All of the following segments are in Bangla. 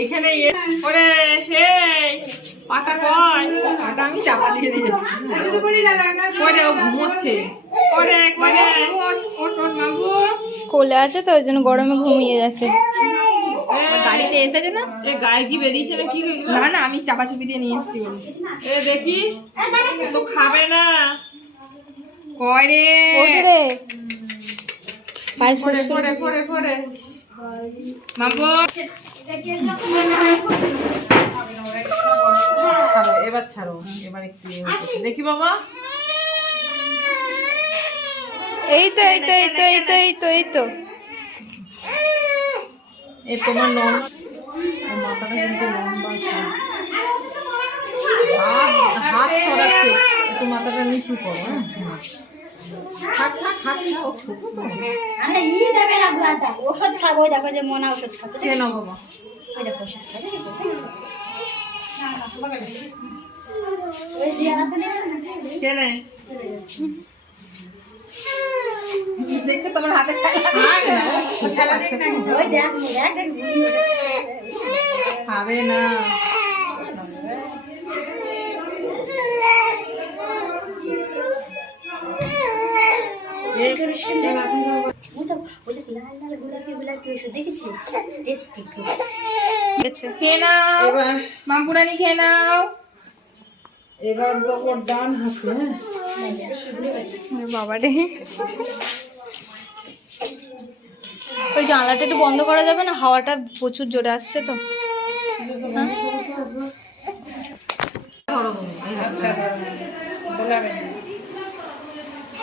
এইখানে ওরে পাকা কয় পাকা আমি চাপা দিয়ে দিয়েছি করে ও ঘুমোচ্ছে করে করে কোলে আছে তো ওই জন্য গরমে ঘুমিয়ে যাচ্ছে। গাড়িতে এসেছে না, গায়ে কি বেরিয়েছে না কি? না না আমি চাপাচুপি দিয়ে নিয়ে এসেছি। এ দেখি তো খাবে না করে রে করে করে করে মাগো ছাড়ো এবার ছাড়ো এবার একটু দেখি বাবা। এই তো এই তো এই তো এই তো এই তো এই তো এ তোমার মাথাটা কিন্তু লম্বা হাত সরাচ্ছে একটু মাথাটা নিচু করো। ওষুধ খাবো দেখো যে মনা ওষুধ খাচ্ছে কেন বাবা দেখো ওষুধ খাবে দেখছো তোমার হাতে খাবে না। খেয়ে নাও মামপুরানি, খেয়ে নাও। এবার তো ওর ডান হাতে বাবা রে, ওই জানলাটা একটু বন্ধ করা যাবে না? হাওয়াটা প্রচুর জোরে আসছে তো।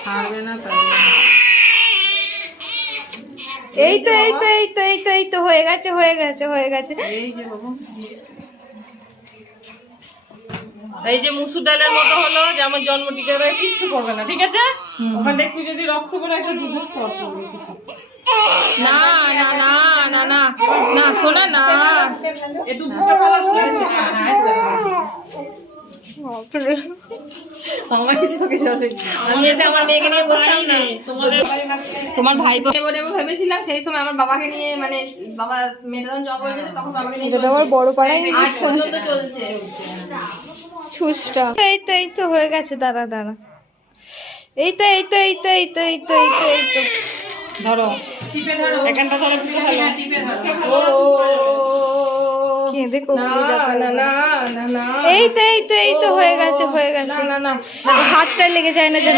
ছাড়বে না তাই। এই তো এই তো এই তো এই তো এই তো হয়ে গেছে হয়ে গেছে হয়ে গেছে। এই যে বাবা এই যে মুসুর ডালের মতো হলো, যে আমার জন্ম টিকারে কিচ্ছু করবে না, ঠিক আছে? ওখানে একটু যদি রক্ত করে একটা দুধের স্তর করবে কিছু না না না না না না শোনা না, একটু বুঝতে পারছো? আমার চোখে জলে আমি এসে আমার মেয়েকে নিয়ে বসতাম না। তোমার ভাই বোন ভেবেছিলাম সেই সময় আমার বাবাকে নিয়ে, মানে বাবা মেয়েটা যখন জন্ম হয়েছে তখন বাবাকে নিয়ে বড় করাই আজ পর্যন্ত চলছে ছুসটা। এই তো এই তো হয়ে গেছে, দাঁড়া দাঁড়া, এই তো এই তো এই তো এই তো এই তো এই তো এই তো ধরো টিপে ধরো এখানটা ধরে টিপে ধরো। ও কেঁদে কোকিয়ে যাবে না না না না, এই তো এই তো এই তো হয়ে গেছে হয়ে গেছে। না না হাতটা লেগে যায় না যেন,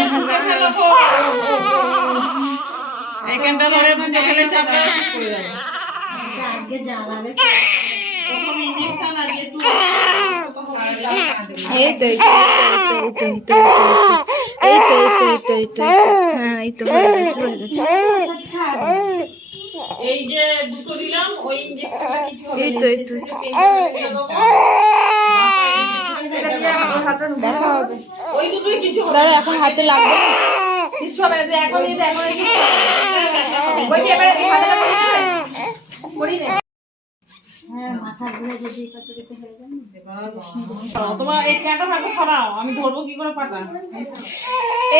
এখানটা ধরে বুকে ফেলে চাপে পড়ে যাবে। আজকে জ্বালাবে তখন ইনজেকশন আছে একটু এই তো এই তো এই তো এই তো এই তো এই তো এই তো হ্যাঁ এই তো হয়ে গেছে হয়ে গেছে। এই যে দুটো দিলাম ওই ইনজেকশনটা কিছু হবে এই তো এই তো দেখা হবে। ওই দুটোই কিছু হবে দাঁড়া এখন হাতে লাগবে না, কিছু হবে না, তুই এখন দিবি এখন কিছু ওই যে এবারে হাতে করি না। মাথা ঘুরে যদি কত কিছু হয়ে যায় তোমার এই ক্যাটা ভাগে সরাও, আমি ধরবো কি করে পাটা।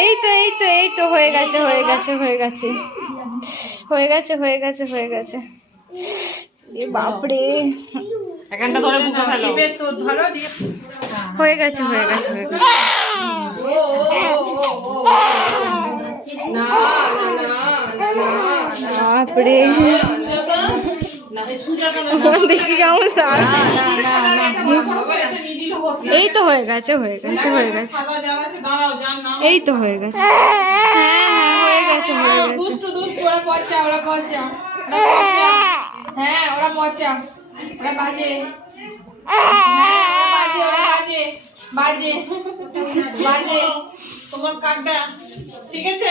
এই তো এই তো এই তো হয়ে গেছে হয়ে গেছে হয়ে গেছে হয়ে গেছে হয়ে গেছে হয়ে গেছে। এ বাপরে, এখানটা ধরে বুকে ফেলো, তো ধরো দিয়ে হয়ে গেছে হয়ে গেছে হয়ে গেছে। না না না বাপরে দেখি কেমন এই তো হয়ে গেছে হয়ে গেছে হয়ে গেছে এই তো হয়ে গেছে। হ্যাঁ হ্যাঁ হয়ে গেছে হয়ে গেছে। ওরা পচা ওরা পচা হ্যাঁ ওরা পচা ওরা বাজে বাজে ওরা বাজে বাজে বাজে তোমার কাকটা ঠিক আছে।